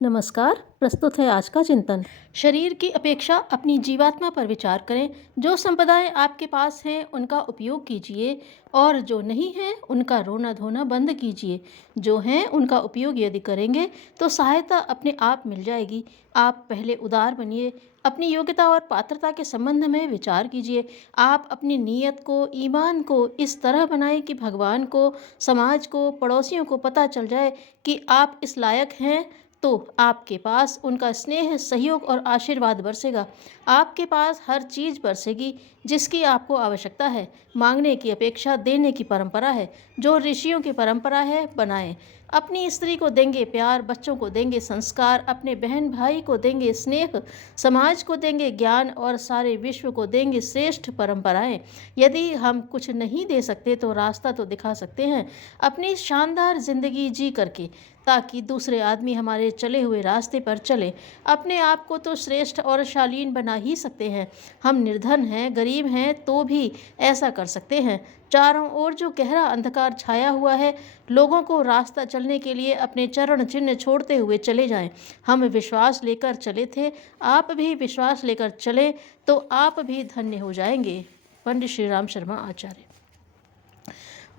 नमस्कार। प्रस्तुत है आज का चिंतन। शरीर की अपेक्षा अपनी जीवात्मा पर विचार करें। जो संपदाएं आपके पास हैं उनका उपयोग कीजिए और जो नहीं हैं उनका रोना धोना बंद कीजिए। जो हैं उनका उपयोग यदि करेंगे तो सहायता अपने आप मिल जाएगी। आप पहले उदार बनिए। अपनी योग्यता और पात्रता के संबंध में विचार कीजिए। आप अपनी नीयत को, ईमान को इस तरह बनाएं कि भगवान को, समाज को, पड़ोसियों को पता चल जाए कि आप इस लायक हैं, तो आपके पास उनका स्नेह, सहयोग और आशीर्वाद बरसेगा। आपके पास हर चीज़ बरसेगी जिसकी आपको आवश्यकता है। मांगने की अपेक्षा देने की परंपरा है। जो ऋषियों की परंपरा है, बनाएं। अपनी स्त्री को देंगे प्यार, बच्चों को देंगे संस्कार, अपने बहन भाई को देंगे स्नेह, समाज को देंगे ज्ञान और सारे विश्व को देंगे श्रेष्ठ परंपराएं। यदि हम कुछ नहीं दे सकते तो रास्ता तो दिखा सकते हैं, अपनी शानदार जिंदगी जी करके, ताकि दूसरे आदमी हमारे चले हुए रास्ते पर चले। अपने आप को तो श्रेष्ठ और शालीन बना ही सकते हैं। हम निर्धन हैं, गरीब हैं, तो भी ऐसा कर सकते हैं। चारों ओर जो गहरा अंधकार छाया हुआ है, लोगों को रास्ता चलने के लिए अपने चरण चिन्ह छोड़ते हुए चले जाएं। हम विश्वास लेकर चले थे, आप भी विश्वास लेकर चले तो आप भी धन्य हो जाएंगे। पंडित श्री राम शर्मा आचार्य।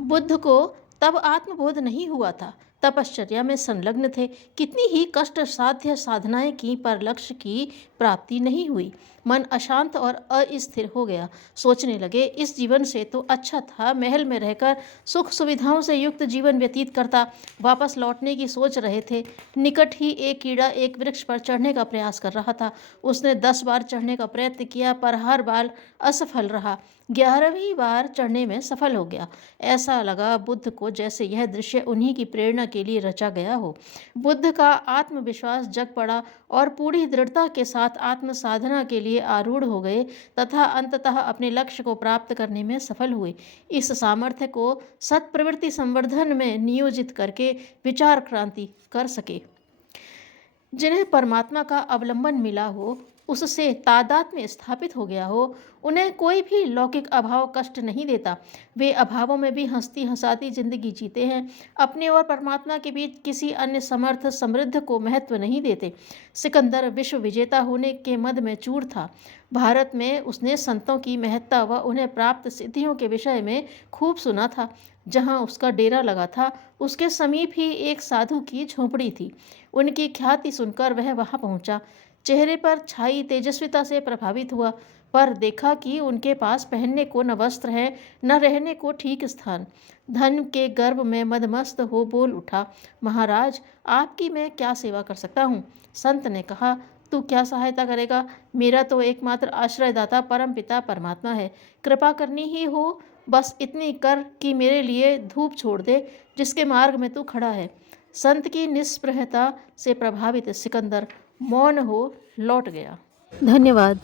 बुद्ध को तब आत्मबोध नहीं हुआ था, तपश्चर्या में संलग्न थे। कितनी ही कष्ट साध्य साधनाएं की पर लक्ष्य की प्राप्ति नहीं हुई। मन अशांत और अस्थिर हो गया। सोचने लगे, इस जीवन से तो अच्छा था महल में रहकर सुख सुविधाओं से युक्त जीवन व्यतीत करता। वापस लौटने की सोच रहे थे। निकट ही एक कीड़ा एक वृक्ष पर चढ़ने का प्रयास कर रहा था। उसने 10 बार चढ़ने का प्रयत्न किया पर हर बार असफल रहा। 11वीं बार चढ़ने में सफल हो गया। ऐसा लगा बुद्ध को जैसे यह दृश्य उन्हीं की प्रेरणा के लिए रचा गया हो। बुद्ध का आत्मविश्वास जग पड़ा और पूरी दृढ़ता के साथ आत्म साधना के लिए आरूढ़ हो गए तथा अंततः अपने लक्ष्य को प्राप्त करने में सफल हुए। इस सामर्थ्य को सत्प्रवृत्ति संवर्धन में नियोजित करके विचार क्रांति कर सके। जिन्हें परमात्मा का अवलंबन मिला हो, उससे तादात्म्य स्थापित हो गया हो, उन्हें कोई भी लौकिक अभाव कष्ट नहीं देता। वे अभावों में भी हंसती हंसाती जिंदगी जीते हैं। अपने और परमात्मा के बीच किसी अन्य समर्थ समृद्ध को महत्व नहीं देते। सिकंदर विश्व विजेता होने के मद में चूर था। भारत में उसने संतों की महत्ता व उन्हें प्राप्त सिद्धियों के विषय में खूब सुना था। जहाँ उसका डेरा लगा था, उसके समीप ही एक साधु की झोंपड़ी थी। उनकी ख्याति सुनकर वह वहां पहुंचा। चेहरे पर छाई तेजस्विता से प्रभावित हुआ, पर देखा कि उनके पास पहनने को न वस्त्र है, न रहने को ठीक स्थान। धन के गर्व में मदमस्त हो बोल उठा, महाराज, आपकी मैं क्या सेवा कर सकता हूँ? संत ने कहा, तू क्या सहायता करेगा? मेरा तो एकमात्र आश्रयदाता परमपिता परमात्मा है। कृपा करनी ही हो, बस इतनी कर कि मेरे लिए धूप छोड़ दे जिसके मार्ग में तू खड़ा है। संत की निस्पृहता से प्रभावित सिकंदर मौन हो लौट गया। धन्यवाद।